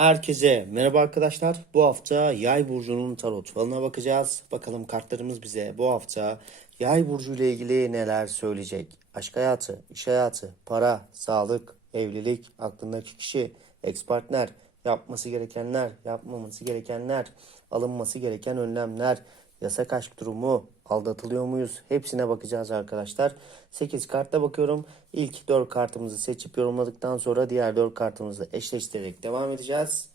Herkese merhaba arkadaşlar. Bu hafta Yay burcunun tarot falına bakacağız. Bakalım kartlarımız bize bu hafta Yay burcu ile ilgili neler söyleyecek? Aşk hayatı, iş hayatı, para, sağlık, evlilik, aklındaki kişi, ex partner, yapması gerekenler, yapmaması gerekenler, alınması gereken önlemler, yasak aşk durumu, aldatılıyor muyuz? Hepsine bakacağız arkadaşlar. 8 kartta bakıyorum. İlk 4 kartımızı seçip yorumladıktan sonra diğer 4 kartımızı eşleştirerek devam edeceğiz.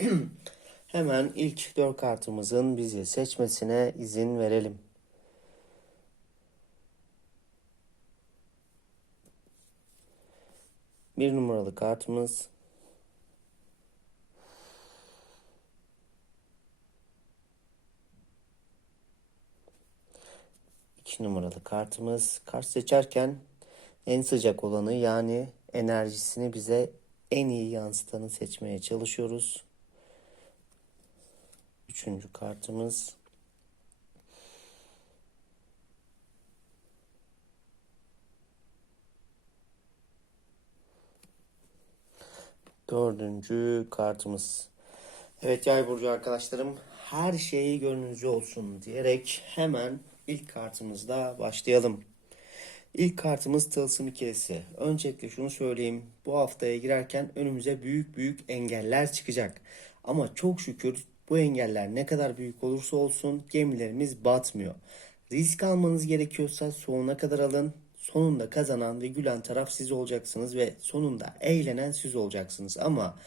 Hemen ilk 4 kartımızın bizi seçmesine izin verelim. Bir numaralı kartımız İki numaralı kartımız. Kart seçerken en sıcak olanı yani enerjisini bize en iyi yansıtanı seçmeye çalışıyoruz. Üçüncü kartımız. Dördüncü kartımız. Evet yay burcu arkadaşlarım her şey gönlünüzce olsun diyerek hemen ilk kartımızda başlayalım. İlk kartımız tılsım ikilisi. Öncelikle şunu söyleyeyim. Bu haftaya girerken önümüze büyük büyük engeller çıkacak. Ama çok şükür bu engeller ne kadar büyük olursa olsun gemilerimiz batmıyor. Risk almanız gerekiyorsa sonuna kadar alın. Sonunda kazanan ve gülen taraf siz olacaksınız ve sonunda eğlenen siz olacaksınız. Ama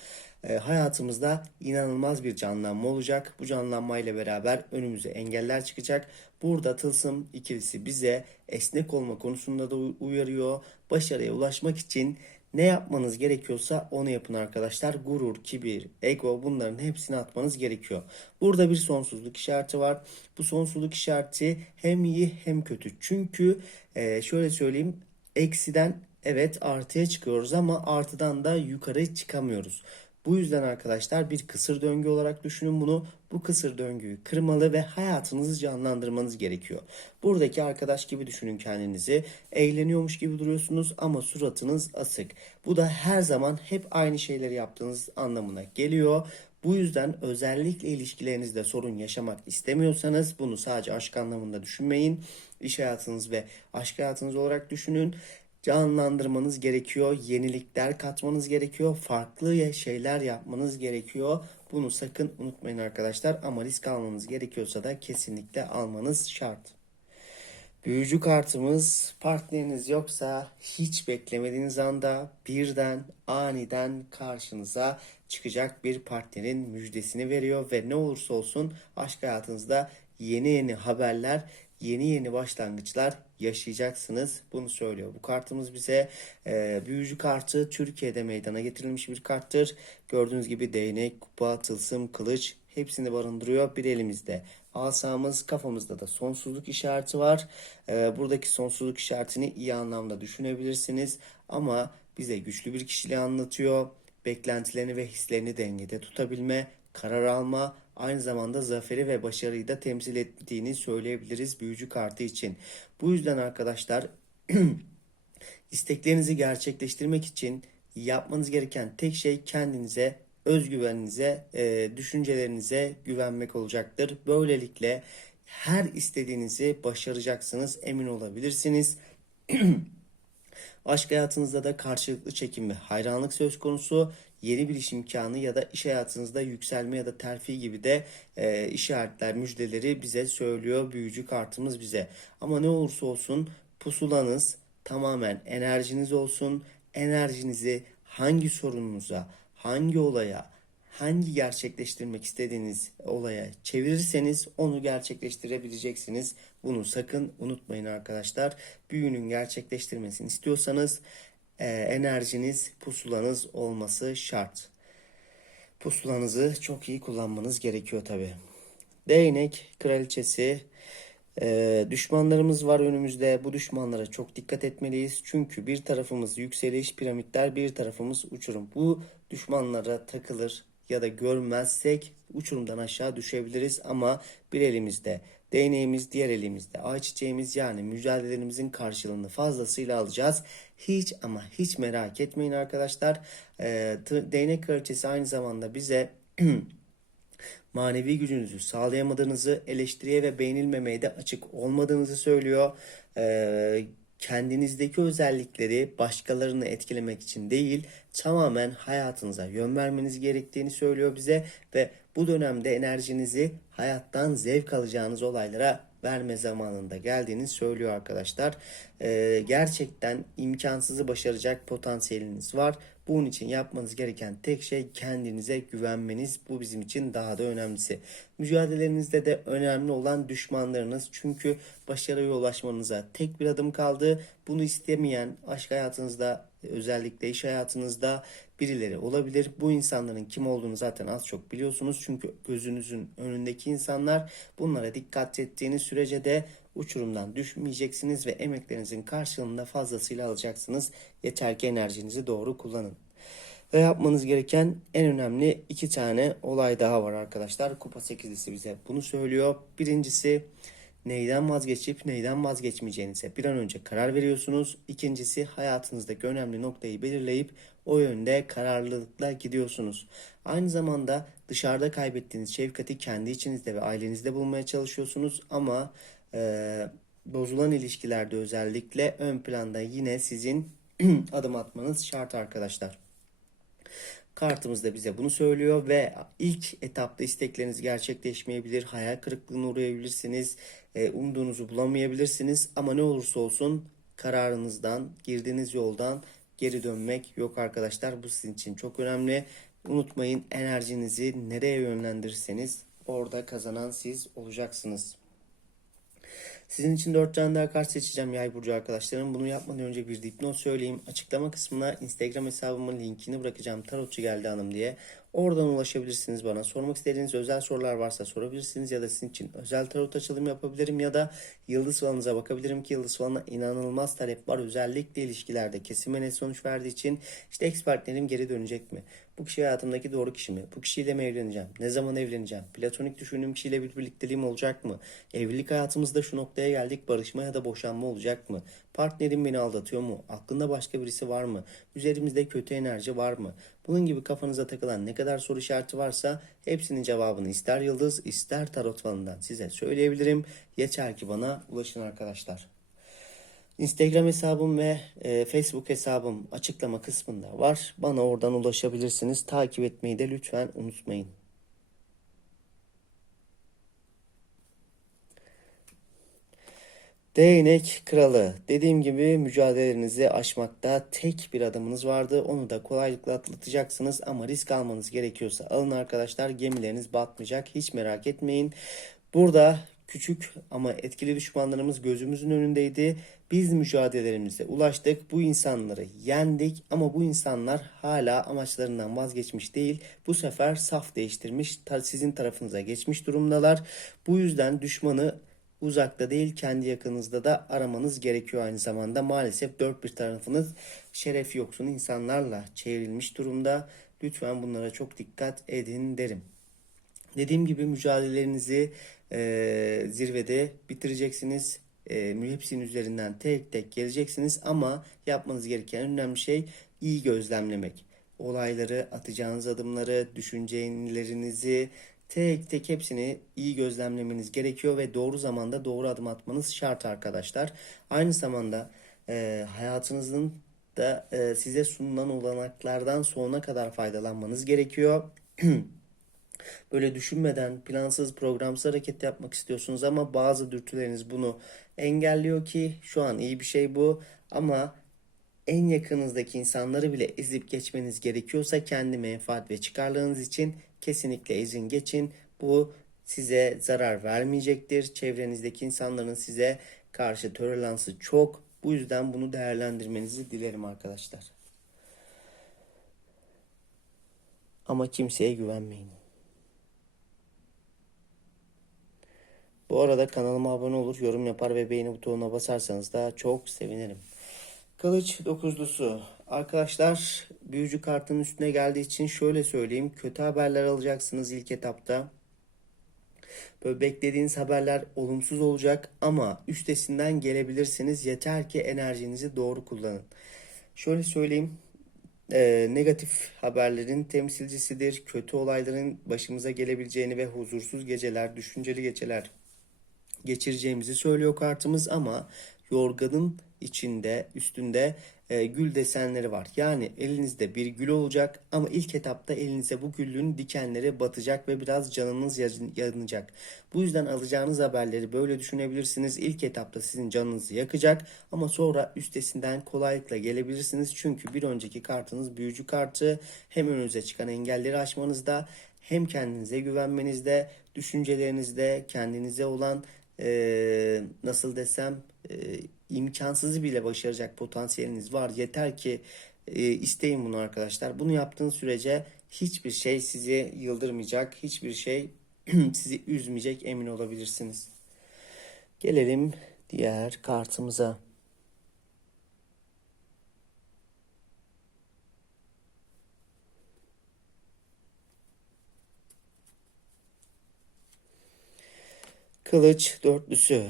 e, hayatımızda inanılmaz bir canlanma olacak. Bu canlanmayla beraber önümüze engeller çıkacak. Burada tılsım ikilisi bize esnek olma konusunda da uyarıyor. Başarıya ulaşmak için ne yapmanız gerekiyorsa onu yapın arkadaşlar. Gurur, kibir, ego bunların hepsini atmanız gerekiyor. Burada bir sonsuzluk işareti var. Bu sonsuzluk işareti hem iyi hem kötü. Çünkü e, şöyle söyleyeyim eksiden evet artıya çıkıyoruz ama artıdan da yukarı çıkamıyoruz. Bu yüzden arkadaşlar bir kısır döngü olarak düşünün bunu. Bu kısır döngüyü kırmalı ve hayatınızı canlandırmanız gerekiyor. Buradaki arkadaş gibi düşünün kendinizi. Eğleniyormuş gibi duruyorsunuz ama suratınız asık. Bu da her zaman hep aynı şeyleri yaptığınız anlamına geliyor. Bu yüzden özellikle ilişkilerinizde sorun yaşamak istemiyorsanız bunu sadece aşk anlamında düşünmeyin. İş hayatınız ve aşk hayatınız olarak düşünün canlandırmanız gerekiyor. Yenilikler katmanız gerekiyor. Farklı şeyler yapmanız gerekiyor. Bunu sakın unutmayın arkadaşlar. Ama risk almanız gerekiyorsa da kesinlikle almanız şart. Büyücü kartımız partneriniz yoksa hiç beklemediğiniz anda birden aniden karşınıza çıkacak bir partnerin müjdesini veriyor ve ne olursa olsun aşk hayatınızda yeni yeni haberler, yeni yeni başlangıçlar yaşayacaksınız. Bunu söylüyor. Bu kartımız bize e, büyücü kartı Türkiye'de meydana getirilmiş bir karttır. Gördüğünüz gibi değnek, kupa, tılsım, kılıç hepsini barındırıyor bir elimizde. Asamız kafamızda da sonsuzluk işareti var. E, buradaki sonsuzluk işaretini iyi anlamda düşünebilirsiniz. Ama bize güçlü bir kişiliği anlatıyor. Beklentilerini ve hislerini dengede tutabilme, karar alma, aynı zamanda zaferi ve başarıyı da temsil ettiğini söyleyebiliriz büyücü kartı için. Bu yüzden arkadaşlar isteklerinizi gerçekleştirmek için yapmanız gereken tek şey kendinize, özgüveninize, e, düşüncelerinize güvenmek olacaktır. Böylelikle her istediğinizi başaracaksınız, emin olabilirsiniz. Aşk hayatınızda da karşılıklı çekim ve hayranlık söz konusu yeni bir iş imkanı ya da iş hayatınızda yükselme ya da terfi gibi de e, işaretler, müjdeleri bize söylüyor büyücü kartımız bize. Ama ne olursa olsun pusulanız tamamen enerjiniz olsun. Enerjinizi hangi sorununuza, hangi olaya, hangi gerçekleştirmek istediğiniz olaya çevirirseniz onu gerçekleştirebileceksiniz. Bunu sakın unutmayın arkadaşlar. Büyünün gerçekleştirmesini istiyorsanız e, enerjiniz, pusulanız olması şart. Pusulanızı çok iyi kullanmanız gerekiyor tabi. Değnek kraliçesi ee, düşmanlarımız var önümüzde. Bu düşmanlara çok dikkat etmeliyiz. Çünkü bir tarafımız yükseliş, piramitler, bir tarafımız uçurum. Bu düşmanlara takılır, ya da görmezsek uçurumdan aşağı düşebiliriz ama bir elimizde değneğimiz diğer elimizde ayçiçeğimiz yani mücadelelerimizin karşılığını fazlasıyla alacağız. Hiç ama hiç merak etmeyin arkadaşlar. Ee, değnek kraliçesi aynı zamanda bize manevi gücünüzü sağlayamadığınızı, eleştiriye ve beğenilmemeye de açık olmadığınızı söylüyor. Ee, kendinizdeki özellikleri başkalarını etkilemek için değil, tamamen hayatınıza yön vermeniz gerektiğini söylüyor bize ve bu dönemde enerjinizi hayattan zevk alacağınız olaylara verme zamanında geldiğini söylüyor arkadaşlar. Ee, gerçekten imkansızı başaracak potansiyeliniz var. Bunun için yapmanız gereken tek şey kendinize güvenmeniz. Bu bizim için daha da önemlisi. Mücadelelerinizde de önemli olan düşmanlarınız. Çünkü başarıya ulaşmanıza tek bir adım kaldı. Bunu istemeyen aşk hayatınızda özellikle iş hayatınızda birileri olabilir. Bu insanların kim olduğunu zaten az çok biliyorsunuz. Çünkü gözünüzün önündeki insanlar bunlara dikkat ettiğiniz sürece de uçurumdan düşmeyeceksiniz ve emeklerinizin karşılığında fazlasıyla alacaksınız. Yeter ki enerjinizi doğru kullanın. Ve yapmanız gereken en önemli iki tane olay daha var arkadaşlar. Kupa 8'lisi bize bunu söylüyor. Birincisi neyden vazgeçip neyden vazgeçmeyeceğinize bir an önce karar veriyorsunuz. İkincisi hayatınızdaki önemli noktayı belirleyip o yönde kararlılıkla gidiyorsunuz. Aynı zamanda dışarıda kaybettiğiniz şefkati kendi içinizde ve ailenizde bulmaya çalışıyorsunuz ama e, bozulan ilişkilerde özellikle ön planda yine sizin adım atmanız şart arkadaşlar. Kartımız da bize bunu söylüyor ve ilk etapta istekleriniz gerçekleşmeyebilir, hayal kırıklığına uğrayabilirsiniz, e, umduğunuzu bulamayabilirsiniz ama ne olursa olsun kararınızdan, girdiğiniz yoldan geri dönmek yok arkadaşlar. Bu sizin için çok önemli. Unutmayın enerjinizi nereye yönlendirirseniz orada kazanan siz olacaksınız. Sizin için 4 tane daha kart seçeceğim yay burcu arkadaşlarım. Bunu yapmadan önce bir dipnot söyleyeyim. Açıklama kısmına Instagram hesabımın linkini bırakacağım. Tarotçu geldi hanım diye. Oradan ulaşabilirsiniz bana. Sormak istediğiniz özel sorular varsa sorabilirsiniz ya da sizin için özel tarot açılımı yapabilirim ya da yıldız falanıza bakabilirim ki yıldız falına inanılmaz talep var. Özellikle ilişkilerde kesime net sonuç verdiği için işte ekspertlerim geri dönecek mi? Bu kişi hayatımdaki doğru kişi mi? Bu kişiyle mi evleneceğim? Ne zaman evleneceğim? Platonik düşündüğüm kişiyle bir birlikteliğim olacak mı? Evlilik hayatımızda şu noktaya geldik barışma ya da boşanma olacak mı? Partnerim beni aldatıyor mu? Aklında başka birisi var mı? Üzerimizde kötü enerji var mı? Bunun gibi kafanıza takılan ne kadar soru işareti varsa hepsinin cevabını ister yıldız ister tarot falından size söyleyebilirim. Yeter ki bana ulaşın arkadaşlar. Instagram hesabım ve e, Facebook hesabım açıklama kısmında var. Bana oradan ulaşabilirsiniz. Takip etmeyi de lütfen unutmayın. Değnek kralı. Dediğim gibi mücadelenizi aşmakta tek bir adımınız vardı. Onu da kolaylıkla atlatacaksınız ama risk almanız gerekiyorsa alın arkadaşlar. Gemileriniz batmayacak. Hiç merak etmeyin. Burada küçük ama etkili düşmanlarımız gözümüzün önündeydi. Biz mücadelelerimize ulaştık. Bu insanları yendik ama bu insanlar hala amaçlarından vazgeçmiş değil. Bu sefer saf değiştirmiş. Sizin tarafınıza geçmiş durumdalar. Bu yüzden düşmanı uzakta değil kendi yakınızda da aramanız gerekiyor aynı zamanda. Maalesef dört bir tarafınız şeref yoksun insanlarla çevrilmiş durumda. Lütfen bunlara çok dikkat edin derim. Dediğim gibi mücadelelerinizi e, zirvede bitireceksiniz. E, hepsinin üzerinden tek tek geleceksiniz ama yapmanız gereken en önemli şey iyi gözlemlemek. Olayları, atacağınız adımları, düşüncelerinizi tek tek hepsini iyi gözlemlemeniz gerekiyor ve doğru zamanda doğru adım atmanız şart arkadaşlar. Aynı zamanda e, hayatınızın da e, size sunulan olanaklardan sonuna kadar faydalanmanız gerekiyor. Böyle düşünmeden plansız programsız hareket yapmak istiyorsunuz ama bazı dürtüleriniz bunu engelliyor ki şu an iyi bir şey bu ama en yakınızdaki insanları bile ezip geçmeniz gerekiyorsa kendi menfaat ve çıkarlarınız için kesinlikle ezin geçin. Bu size zarar vermeyecektir. Çevrenizdeki insanların size karşı toleransı çok. Bu yüzden bunu değerlendirmenizi dilerim arkadaşlar. Ama kimseye güvenmeyin. Bu arada kanalıma abone olur, yorum yapar ve beğeni butonuna basarsanız da çok sevinirim. Kılıç dokuzlusu. Arkadaşlar büyücü kartının üstüne geldiği için şöyle söyleyeyim. Kötü haberler alacaksınız ilk etapta. Böyle beklediğiniz haberler olumsuz olacak ama üstesinden gelebilirsiniz. Yeter ki enerjinizi doğru kullanın. Şöyle söyleyeyim. e, negatif haberlerin temsilcisidir. Kötü olayların başımıza gelebileceğini ve huzursuz geceler, düşünceli geceler geçireceğimizi söylüyor kartımız ama yorganın içinde üstünde e, gül desenleri var. Yani elinizde bir gül olacak ama ilk etapta elinize bu gülün dikenleri batacak ve biraz canınız yan- yanacak. Bu yüzden alacağınız haberleri böyle düşünebilirsiniz. İlk etapta sizin canınızı yakacak ama sonra üstesinden kolaylıkla gelebilirsiniz. Çünkü bir önceki kartınız büyücü kartı hem önünüze çıkan engelleri aşmanızda hem kendinize güvenmenizde, düşüncelerinizde, kendinize olan eee, nasıl desem eee, imkansızı bile başaracak potansiyeliniz var. Yeter ki eee, isteyin bunu arkadaşlar. Bunu yaptığınız sürece hiçbir şey sizi yıldırmayacak, hiçbir şey sizi üzmeyecek emin olabilirsiniz. Gelelim diğer kartımıza. Kılıç dörtlüsü.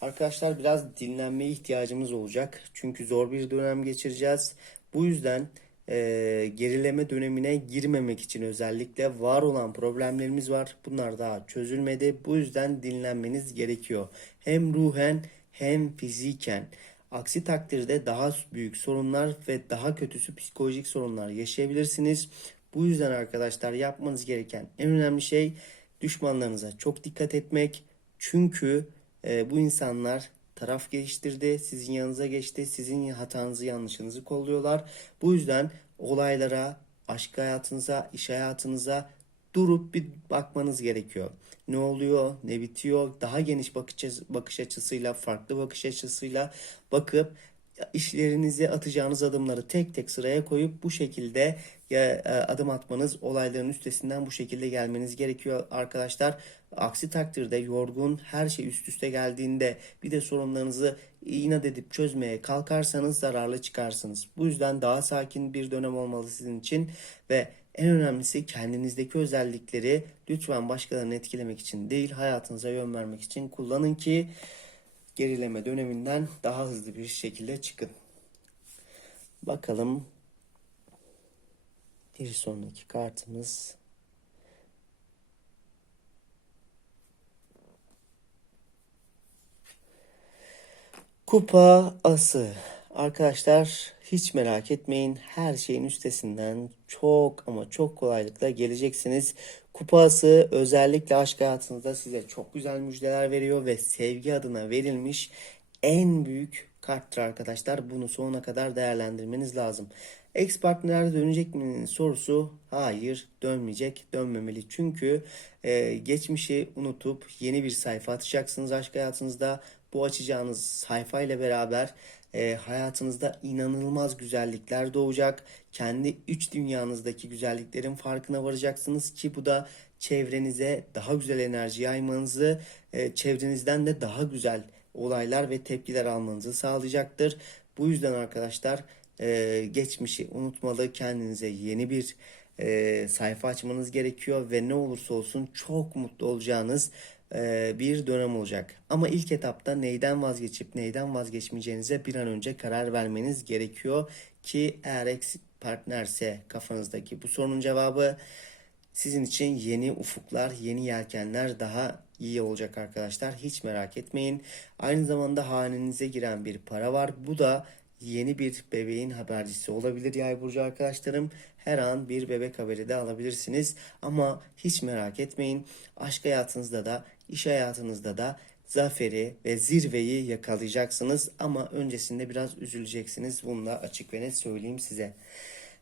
Arkadaşlar biraz dinlenmeye ihtiyacımız olacak. Çünkü zor bir dönem geçireceğiz. Bu yüzden eee, gerileme dönemine girmemek için özellikle var olan problemlerimiz var. Bunlar daha çözülmedi. Bu yüzden dinlenmeniz gerekiyor. Hem ruhen hem fiziken. Aksi takdirde daha büyük sorunlar ve daha kötüsü psikolojik sorunlar yaşayabilirsiniz. Bu yüzden arkadaşlar yapmanız gereken en önemli şey düşmanlarınıza çok dikkat etmek. Çünkü e, bu insanlar taraf geliştirdi, sizin yanınıza geçti, sizin hatanızı, yanlışınızı kolluyorlar. Bu yüzden olaylara, aşk hayatınıza, iş hayatınıza durup bir bakmanız gerekiyor. Ne oluyor, ne bitiyor? Daha geniş bakış, bakış açısıyla, farklı bakış açısıyla bakıp işlerinizi atacağınız adımları tek tek sıraya koyup bu şekilde ya, e, adım atmanız, olayların üstesinden bu şekilde gelmeniz gerekiyor arkadaşlar. Aksi takdirde yorgun, her şey üst üste geldiğinde bir de sorunlarınızı inat edip çözmeye kalkarsanız zararlı çıkarsınız. Bu yüzden daha sakin bir dönem olmalı sizin için ve en önemlisi kendinizdeki özellikleri lütfen başkalarını etkilemek için değil, hayatınıza yön vermek için kullanın ki gerileme döneminden daha hızlı bir şekilde çıkın. Bakalım bir sonraki kartımız Kupa ası. Arkadaşlar hiç merak etmeyin. Her şeyin üstesinden çok ama çok kolaylıkla geleceksiniz. Kupa ası özellikle aşk hayatınızda size çok güzel müjdeler veriyor ve sevgi adına verilmiş en büyük karttır arkadaşlar. Bunu sonuna kadar değerlendirmeniz lazım. Ex partner dönecek mi sorusu hayır dönmeyecek dönmemeli. Çünkü e, geçmişi unutup yeni bir sayfa açacaksınız aşk hayatınızda. Bu açacağınız sayfa ile beraber e, hayatınızda inanılmaz güzellikler doğacak. Kendi üç dünyanızdaki güzelliklerin farkına varacaksınız ki bu da çevrenize daha güzel enerji yaymanızı, e, çevrenizden de daha güzel olaylar ve tepkiler almanızı sağlayacaktır. Bu yüzden arkadaşlar e, geçmişi unutmalı, kendinize yeni bir e, sayfa açmanız gerekiyor ve ne olursa olsun çok mutlu olacağınız bir dönem olacak. Ama ilk etapta neyden vazgeçip neyden vazgeçmeyeceğinize bir an önce karar vermeniz gerekiyor ki eğer ex partnerse kafanızdaki bu sorunun cevabı sizin için yeni ufuklar, yeni yelkenler daha iyi olacak arkadaşlar. Hiç merak etmeyin. Aynı zamanda hanenize giren bir para var. Bu da yeni bir bebeğin habercisi olabilir yay burcu arkadaşlarım. Her an bir bebek haberi de alabilirsiniz. Ama hiç merak etmeyin. Aşk hayatınızda da, iş hayatınızda da zaferi ve zirveyi yakalayacaksınız. Ama öncesinde biraz üzüleceksiniz. Bunu da açık ve net söyleyeyim size.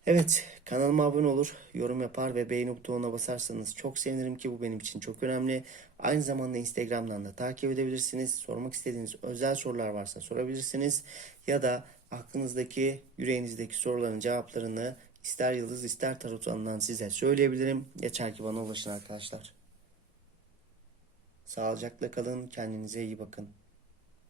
Evet, kanalıma abone olur, yorum yapar ve beğeni butonuna basarsanız çok sevinirim ki bu benim için çok önemli. Aynı zamanda Instagram'dan da takip edebilirsiniz. Sormak istediğiniz özel sorular varsa sorabilirsiniz. Ya da aklınızdaki, yüreğinizdeki soruların cevaplarını ister yıldız ister tarot size söyleyebilirim. Yeter ki bana ulaşın arkadaşlar. Sağlıcakla kalın, kendinize iyi bakın.